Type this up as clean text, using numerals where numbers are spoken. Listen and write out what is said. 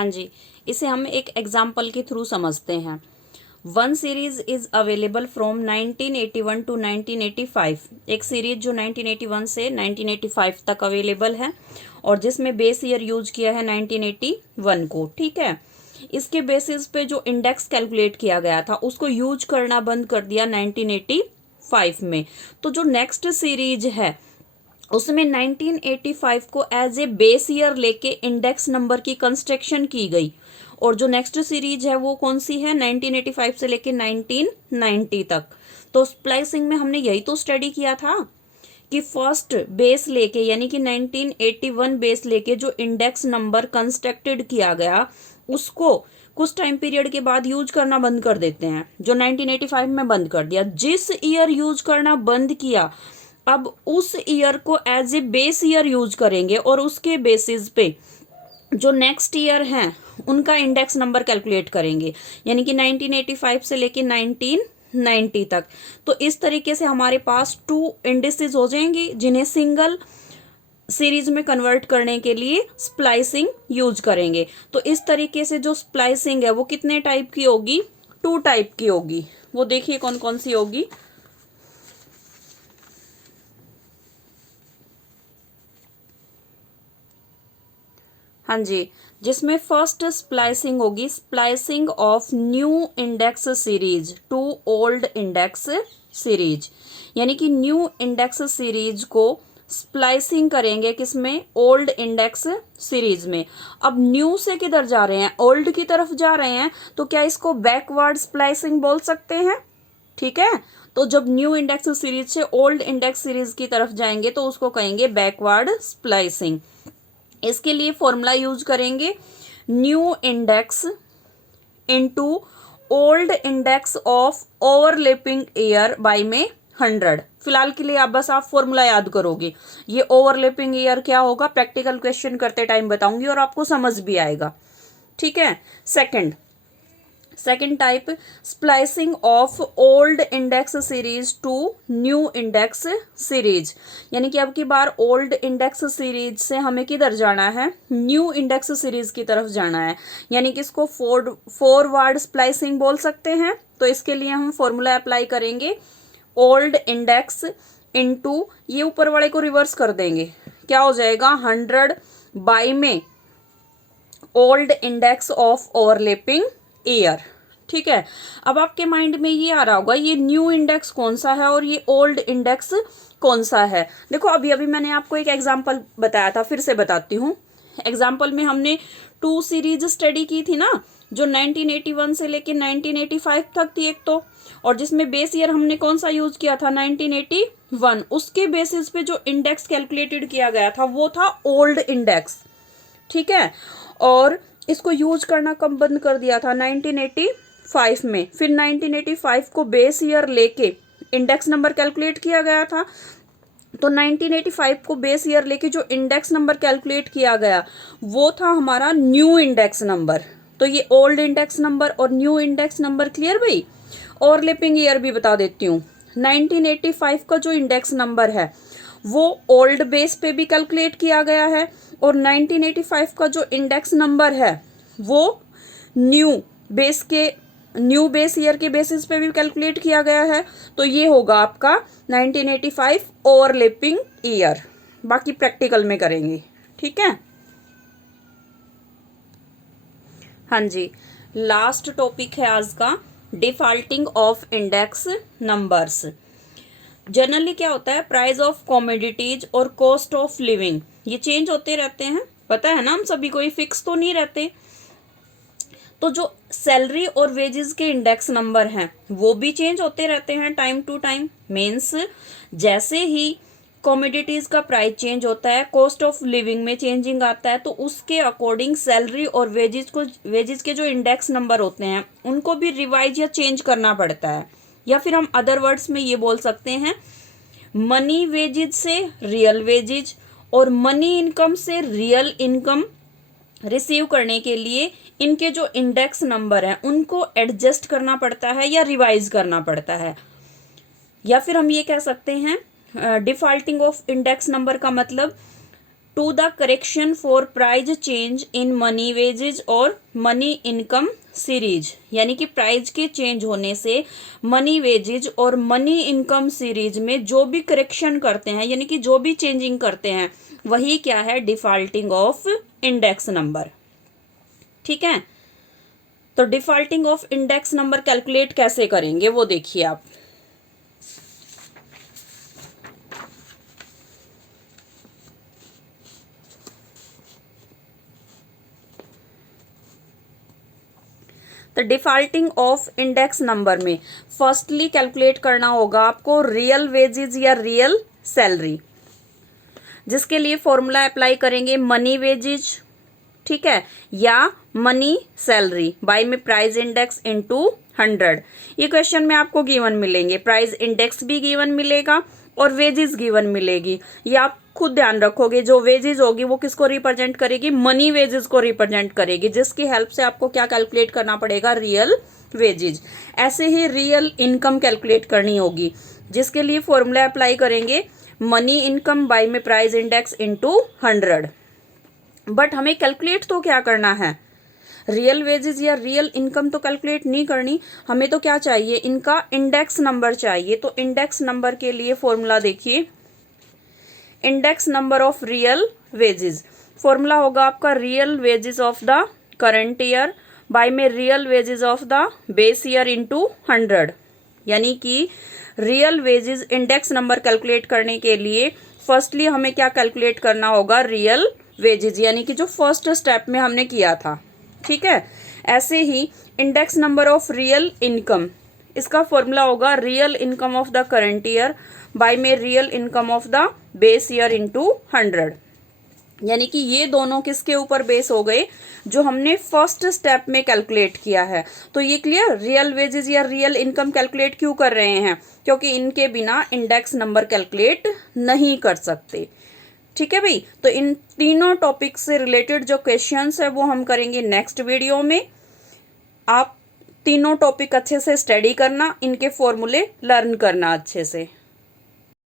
हाँ जी, इसे हम एक एग्जाम्पल के थ्रू समझते हैं। One series is available from 1981 to 1985। एक सीरीज जो 1981 से 1985 तक अवेलेबल है और जिसमें बेस ईयर यूज किया है 1981 को। ठीक है, इसके बेसिस पे जो इंडेक्स कैलकुलेट किया गया था उसको यूज करना बंद कर दिया 1985 में। तो जो नेक्स्ट सीरीज है उसमें 1985 को एज ए बेस ईयर लेके इंडेक्स नंबर की कंस्ट्रक्शन की गई। और जो नेक्स्ट सीरीज है वो कौन सी है, 1985 से लेके 1990 तक। तो स्प्लाइसिंग में हमने यही तो स्टडी किया था कि फर्स्ट बेस लेके यानी कि 1981 बेस लेके जो इंडेक्स नंबर कंस्ट्रक्टेड किया गया उसको कुछ टाइम पीरियड के बाद यूज करना बंद कर देते हैं, जो 1985 में बंद कर दिया। जिस ईयर यूज करना बंद किया अब उस ईयर को as a base year use करेंगे और उसके बेसिस पे जो नेक्स्ट ईयर हैं उनका इंडेक्स नंबर कैलकुलेट करेंगे, यानी कि 1985 से लेके 1990 तक। तो इस तरीके से हमारे पास 2 इंडिसेस हो जाएंगी जिन्हें सिंगल सीरीज में कन्वर्ट करने के लिए स्प्लाइसिंग यूज करेंगे। तो इस तरीके से जो स्प्लाइसिंग है वो कितने टाइप की होगी, 2 टाइप की होगी। वो देखिए कौन कौन सी होगी। हाँ जी, जिसमें फर्स्ट स्प्लाइसिंग होगी splicing of new index series to old index series, यानी कि न्यू इंडेक्स सीरीज को स्प्लाइसिंग करेंगे किसमें, ओल्ड इंडेक्स सीरीज में। अब न्यू से किधर जा रहे हैं, ओल्ड की तरफ जा रहे हैं, तो क्या इसको बैकवर्ड स्प्लाइसिंग बोल सकते हैं। ठीक है, तो जब न्यू इंडेक्स सीरीज से ओल्ड इंडेक्स सीरीज की तरफ जाएंगे तो उसको कहेंगे बैकवर्ड स्प्लाइसिंग। इसके लिए फॉर्मूला यूज करेंगे new index into old index of overlapping year by में 100। फिलहाल के लिए आप बस आप फॉर्मूला याद करोगे। ये ओवरलैपिंग ईयर क्या होगा प्रैक्टिकल क्वेश्चन करते टाइम बताऊंगी और आपको समझ भी आएगा। ठीक है, second type splicing of old index series to new index series, यानी कि अब की बार ओल्ड इंडेक्स सीरीज से हमें किधर जाना है, न्यू इंडेक्स सीरीज की तरफ जाना है, यानी कि इसको फॉरवर्ड स्प्लाइसिंग बोल सकते हैं। तो इसके लिए हम फॉर्मूला अप्लाई करेंगे ओल्ड इंडेक्स इनटू ये ऊपर वाले को रिवर्स कर देंगे, क्या हो जाएगा 100 बाय में old index of overlapping year. ठीक है, अब आपके माइंड में ये आ रहा होगा ये न्यू इंडेक्स कौन सा है और ये ओल्ड इंडेक्स कौन सा है। देखो अभी अभी मैंने आपको एक एग्जांपल बताया था, फिर से बताती हूँ। एग्जांपल में हमने 2 सीरीज स्टडी की थी ना, जो 1981 से लेके 1985 तक थी एक तो, और जिसमें बेस ईयर हमने कौन सा यूज किया था 1981। उसके बेसिस पे जो इंडेक्स कैलकुलेटेड किया गया था वो था ओल्ड इंडेक्स। ठीक है, और इसको यूज करना कब बंद कर दिया था 1985 में। फिर 1985 को बेस ईयर लेके इंडेक्स नंबर कैलकुलेट किया गया था। तो 1985 को बेस ईयर लेके जो इंडेक्स नंबर कैलकुलेट किया गया वो था हमारा न्यू इंडेक्स नंबर। तो ये ओल्ड इंडेक्स नंबर और न्यू इंडेक्स नंबर क्लियर भाई। ओवरलैपिंग ईयर भी बता देती हूँ। 1985 का जो इंडेक्स नंबर है वो ओल्ड बेस पे भी कैलकुलेट किया गया है और 1985 का जो इंडेक्स नंबर है वो न्यू बेस ईयर के बेसिस पे भी कैलकुलेट किया गया है। तो ये होगा आपका 1985 ओवरलैपिंग ईयर। बाकी प्रैक्टिकल में करेंगे। ठीक है, हाँ जी, लास्ट टॉपिक है आज का defaulting of index numbers. Generally क्या होता है, प्राइस ऑफ कॉमोडिटीज और कॉस्ट ऑफ लिविंग ये चेंज होते रहते हैं, पता है ना हम सभी को, ये फिक्स तो नहीं रहते। तो जो सैलरी और वेजेस के इंडेक्स नंबर हैं वो भी चेंज होते रहते हैं टाइम टू टाइम। मीन्स जैसे ही कॉमोडिटीज का प्राइस चेंज होता है, कॉस्ट ऑफ लिविंग में चेंजिंग आता है, तो उसके अकॉर्डिंग सैलरी और वेजेस के जो इंडेक्स नंबर होते हैं उनको भी रिवाइज या चेंज करना पड़ता है। या फिर हम अदर वर्ड्स में ये बोल सकते हैं मनी वेजेज से रियल वेजेज और मनी इनकम से रियल इनकम रिसीव करने के लिए इनके जो इंडेक्स नंबर हैं उनको एडजस्ट करना पड़ता है या रिवाइज करना पड़ता है। या फिर हम ये कह सकते हैं डिफॉल्टिंग ऑफ इंडेक्स नंबर का मतलब to the correction for price change in money wages और मनी इनकम सीरीज, यानी कि प्राइज के चेंज होने से मनी वेजेज और मनी इनकम सीरीज में जो भी करेक्शन करते हैं, यानी कि जो भी चेंजिंग करते हैं, वही क्या है, डिफॉल्टिंग ऑफ इंडेक्स नंबर। ठीक है, तो defaulting of index number calculate कैसे करेंगे वो देखिए आप। तो डिफॉल्टिंग ऑफ इंडेक्स नंबर में फर्स्टली कैलकुलेट करना होगा आपको रियल वेजेस या रियल सैलरी, जिसके लिए फॉर्मूला अप्लाई करेंगे मनी वेजेज, ठीक है, या मनी सैलरी बाय में प्राइस इंडेक्स इनटू 100। ये क्वेश्चन में आपको गिवन मिलेंगे, प्राइस इंडेक्स भी गिवन मिलेगा और वेजेस गिवन मिलेगी। ये आप खुद ध्यान रखोगे, जो वेजेस होगी वो किसको रिप्रेजेंट करेगी, मनी वेजेस को रिप्रेजेंट करेगी, जिसकी हेल्प से आपको क्या कैलकुलेट करना पड़ेगा, रियल वेजेस। ऐसे ही रियल इनकम कैलकुलेट करनी होगी, जिसके लिए फॉर्मूला अप्लाई करेंगे मनी इनकम बाय में प्राइस इंडेक्स इनटू 100। बट हमें कैलकुलेट तो क्या करना है, रियल वेजेस या रियल इनकम तो कैलकुलेट नहीं करनी, हमें तो क्या चाहिए, इनका इंडेक्स नंबर चाहिए। तो इंडेक्स नंबर के लिए फॉर्मूला देखिए, index number of real wages, formula होगा आपका real wages of the current year by में real wages of the base year into 100। यानी कि real wages index number calculate करने के लिए फर्स्टली हमें क्या कैलकुलेट करना होगा, रियल वेजेस, यानी कि जो फर्स्ट स्टेप में हमने किया था। ठीक है, ऐसे ही index number of real income, इसका फॉर्मूला होगा real income of the current year by में real income of the base year into 100। यानी कि ये दोनों किसके ऊपर बेस हो गए, जो हमने फर्स्ट स्टेप में कैलकुलेट किया है। तो ये क्लियर, रियल वेजेस या रियल इनकम कैलकुलेट क्यों कर रहे हैं, क्योंकि इनके बिना इंडेक्स नंबर कैलकुलेट नहीं कर सकते। ठीक है भाई, तो इन तीनों टॉपिक से रिलेटेड जो क्वेश्चंस है वो हम करेंगे नेक्स्ट वीडियो में। आप तीनों टॉपिक अच्छे से स्टडी करना, इनके फॉर्मूले लर्न करना अच्छे से।